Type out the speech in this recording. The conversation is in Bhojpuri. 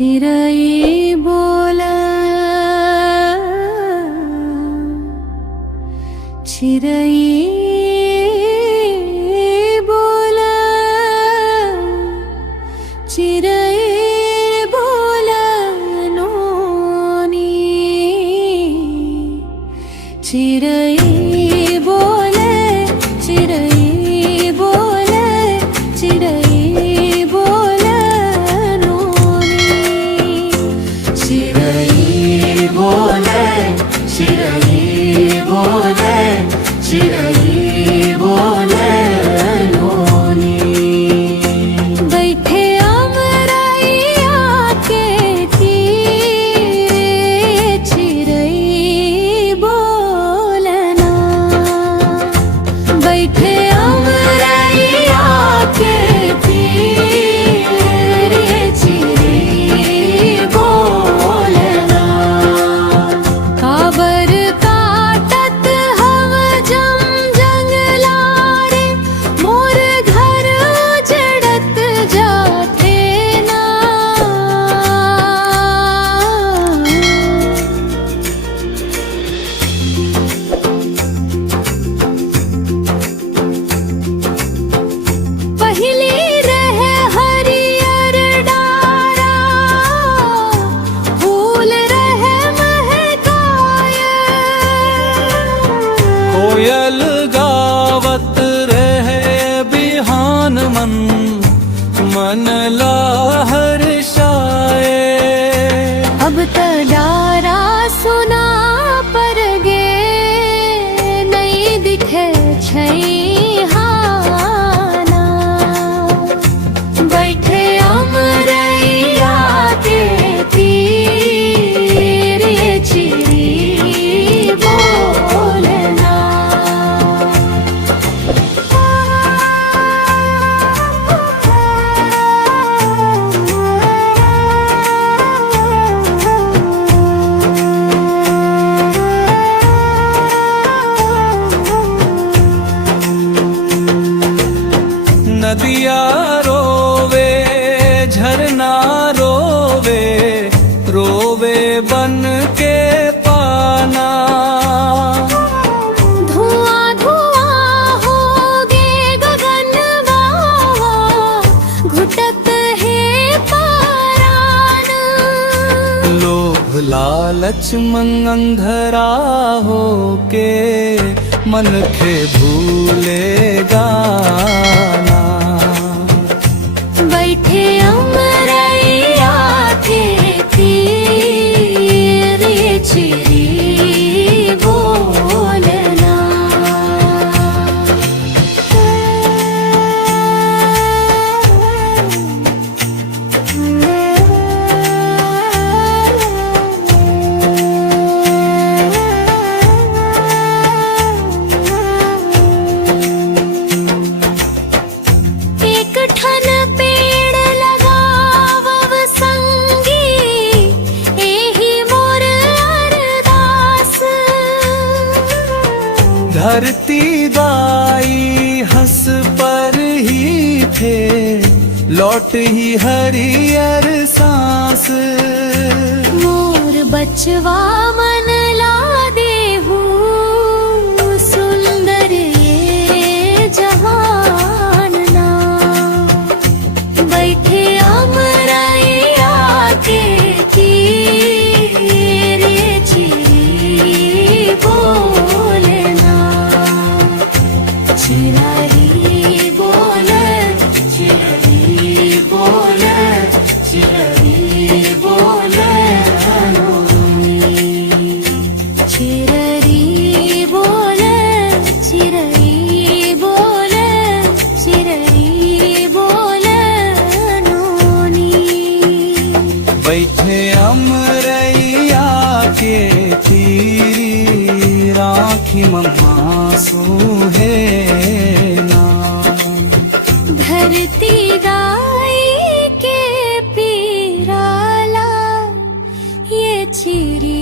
चिरई बोला चिरई बोला चिरई बोला नोनी चिरई बोले चिरई बोले चिरई बोला नोनी चिरई बोले चिरई बोले चिरई बोले नोनी बैठे अमरैया के तीरे चिरई बोलना बैठे अमरैया के तीरे चिरई बोलना काबर कोयल गावत रहे बिहान मन मन लाहर शाये अब तडारा सुना पर गे नहीं दिखे छैहाना बैठे अमरैया के तीरे चिरई बोलना नदिया रोवे झरना रोवे रोवे बन के पाना धुआं धुआं होगे गगनवा घुटत है पारान लोभ लालच मन अंधरा होके मन खे भूलेगा ना बैठे अमरैया के तीरे चिरई बोलना धरती दाई हंस पर ही थे लौट ही हरियर सांस मोर बचवा मन ला देहू सुंदर ये जहान ना बैठे अमरैया के तीरे चिरई बोलना चिरई बोले चिरई बोले चिरई बोले चिरई बोले चिरई बोले चिरई बोले नोनी बैठे अमरैया के तीरी राखी मम्मा सूहे ना धरती दाई के पीराला ये चिरी